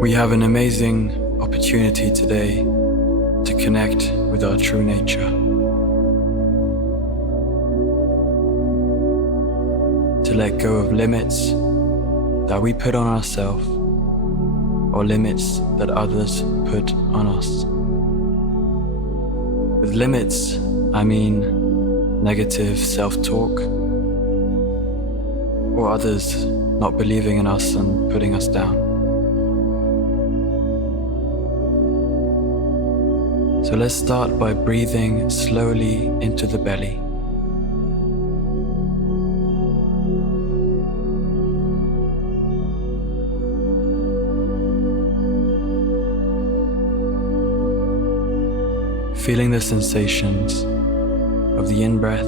We have an amazing opportunity today to connect with our true nature. To let go of limits that we put on ourselves or limits that others put on us. With limits, I mean negative self-talk or others not believing in us and putting us down. So let's start by breathing slowly into the belly. Feeling the sensations of the in-breath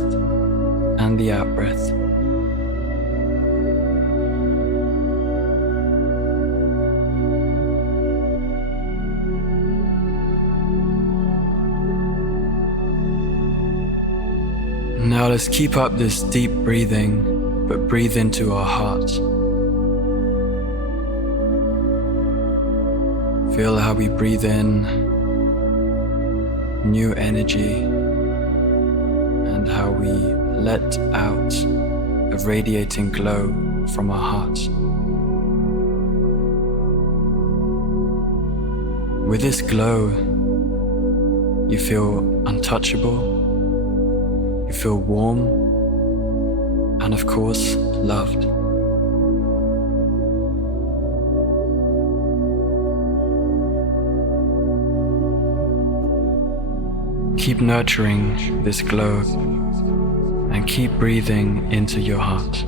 and the out-breath. Now let's keep up this deep breathing, but breathe into our heart. Feel how we breathe in new energy and how we let out a radiating glow from our heart. With this glow, you feel untouchable. You feel warm and, of course, loved. Keep nurturing this glow and keep breathing into your heart.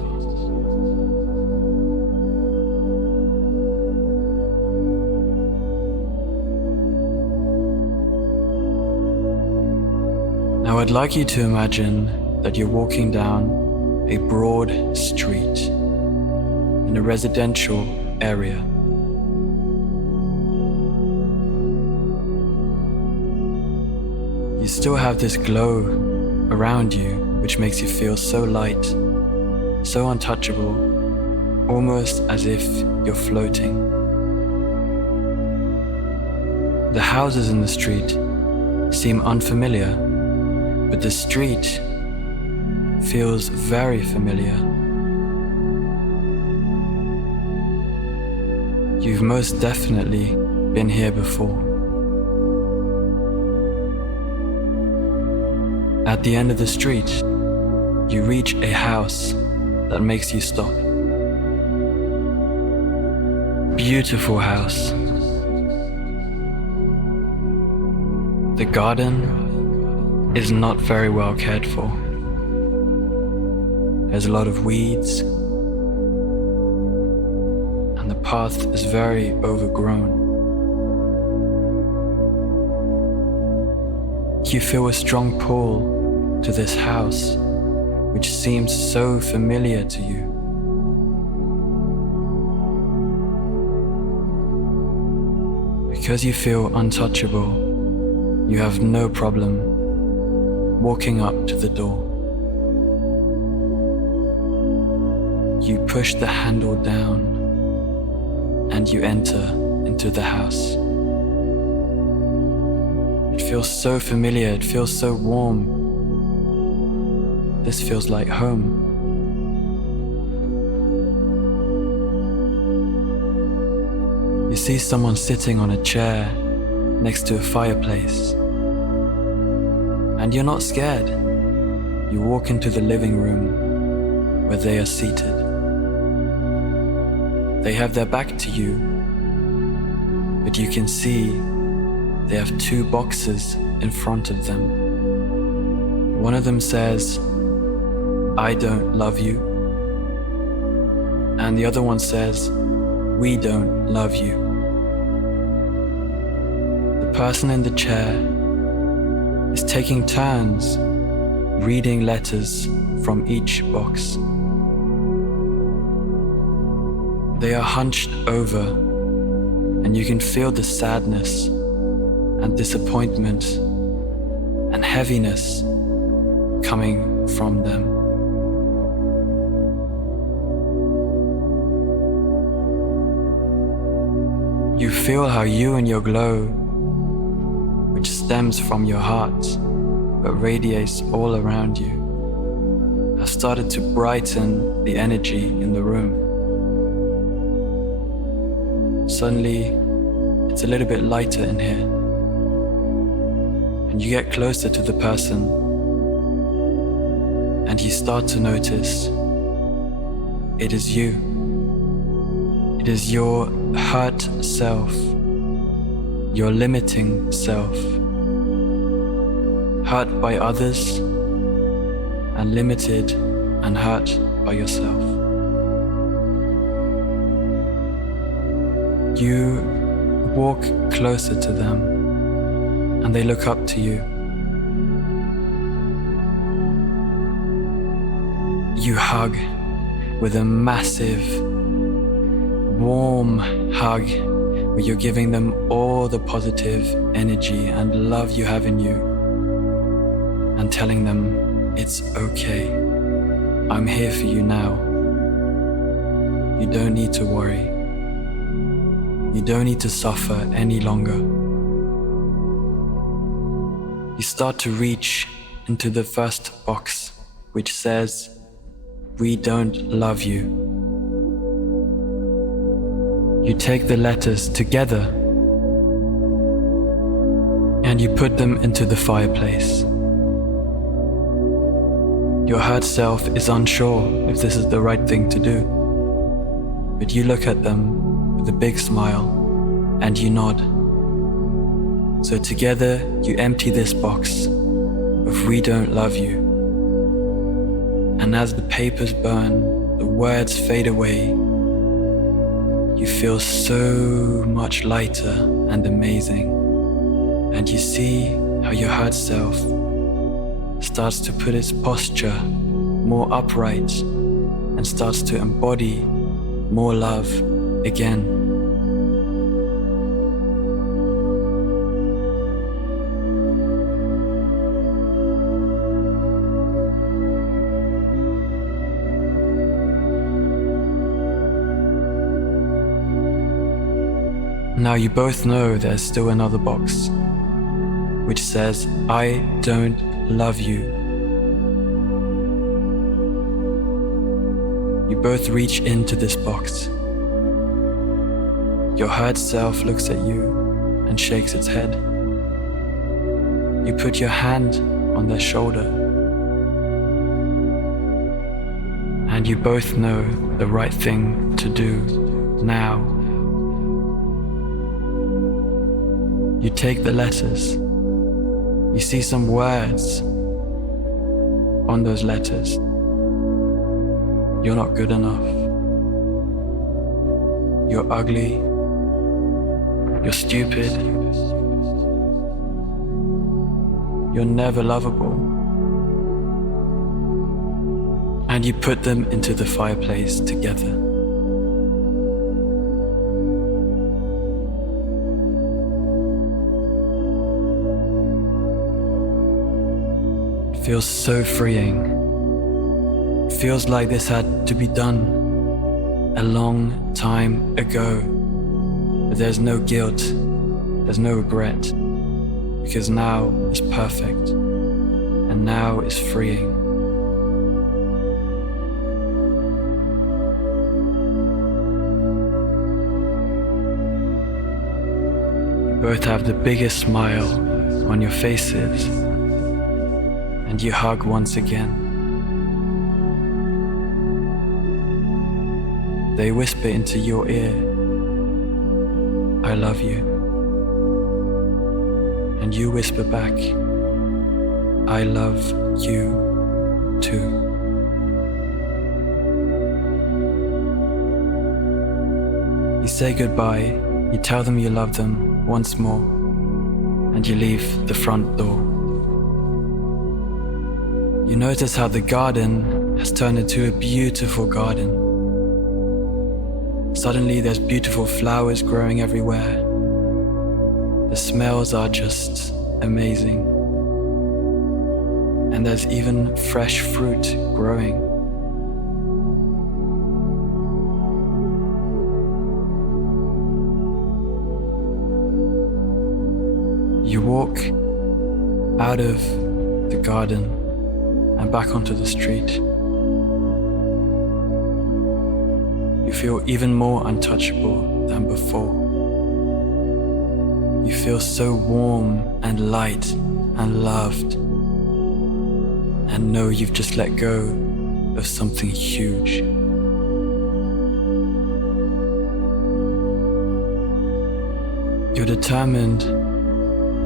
Now I'd like you to imagine that you're walking down a broad street in a residential area. You still have this glow around you which makes you feel so light, so untouchable, almost as if you're floating. The houses in the street seem unfamiliar, but the street feels very familiar. You've most definitely been here before. At the end of the street, you reach a house that makes you stop. Beautiful house. The garden is not very well cared for. There's a lot of weeds, and the path is very overgrown. You feel a strong pull to this house, which seems so familiar to you. Because you feel untouchable, you have no problem walking up to the door. You push the handle down and you enter into the house. It feels so familiar, it feels so warm. This feels like home. You see someone sitting on a chair next to a fireplace. And you're not scared. You walk into the living room where they are seated. They have their back to you, but you can see they have two boxes in front of them. One of them says, "I don't love you." And the other one says, "We don't love you." The person in the chair is taking turns reading letters from each box. They are hunched over, and you can feel the sadness and disappointment and heaviness coming from them. You feel how you and your glow, which stems from your heart but radiates all around you, have started to brighten the energy in the room. Suddenly, it's a little bit lighter in here, and you get closer to the person, and you start to notice it is you. It is your hurt self, your limiting self, hurt by others and limited and hurt by yourself. You walk closer to them and they look up to you. You hug with a massive, warm hug where you're giving them all the positive energy and love you have in you and telling them it's okay. I'm here for you now. You don't need to worry. You don't need to suffer any longer. You start to reach into the first box, which says, "We don't love you." You take the letters together and you put them into the fireplace. Your hurt self is unsure if this is the right thing to do, but you look at them with a big smile and you nod. So together you empty this box of "We don't love you." And as the papers burn, the words fade away, you feel so much lighter and amazing. And you see how your hurt self starts to put its posture more upright and starts to embody more love again. Now you both know there's still another box, which says, "I don't love you." You both reach into this box. Your hurt self looks at you and shakes its head. You put your hand on their shoulder, and you both know the right thing to do now. You take the letters. You see some words on those letters. You're not good enough. You're ugly. You're stupid. You're never lovable. And you put them into the fireplace together. Feels so freeing. Feels like this had to be done a long time ago. But there's no guilt, there's no regret, because now is perfect and now is freeing. You both have the biggest smile on your faces. And you hug once again. They whisper into your ear, "I love you." And you whisper back, "I love you too." You say goodbye, you tell them you love them once more, and you leave the front door. You notice how the garden has turned into a beautiful garden. Suddenly there's beautiful flowers growing everywhere. The smells are just amazing. And there's even fresh fruit growing. walk out of the garden and back onto the street, you feel even more untouchable than before. You feel so warm and light and loved, and know you've just let go of something huge. You're determined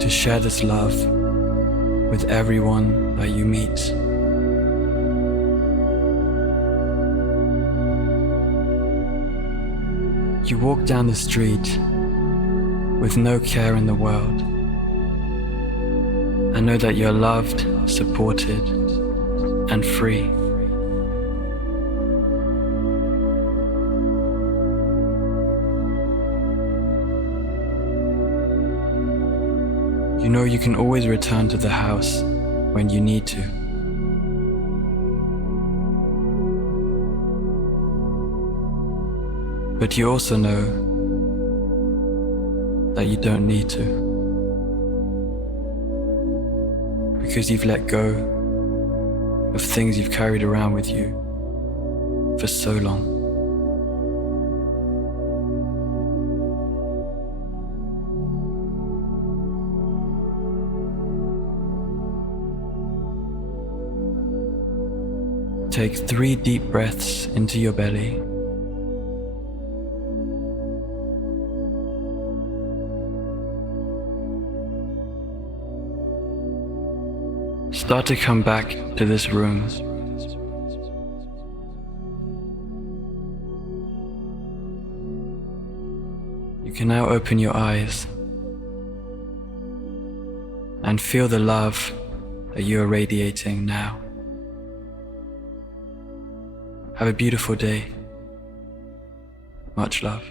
to share this love with everyone that you meet. You walk down the street with no care in the world, and know that you're loved, supported, and free. You know you can always return to the house when you need to. But you also know that you don't need to, because you've let go of things you've carried around with you for so long. Take 3 deep breaths into your belly. Start to come back to this room. You can now open your eyes and feel the love that you are radiating now. Have a beautiful day. Much love.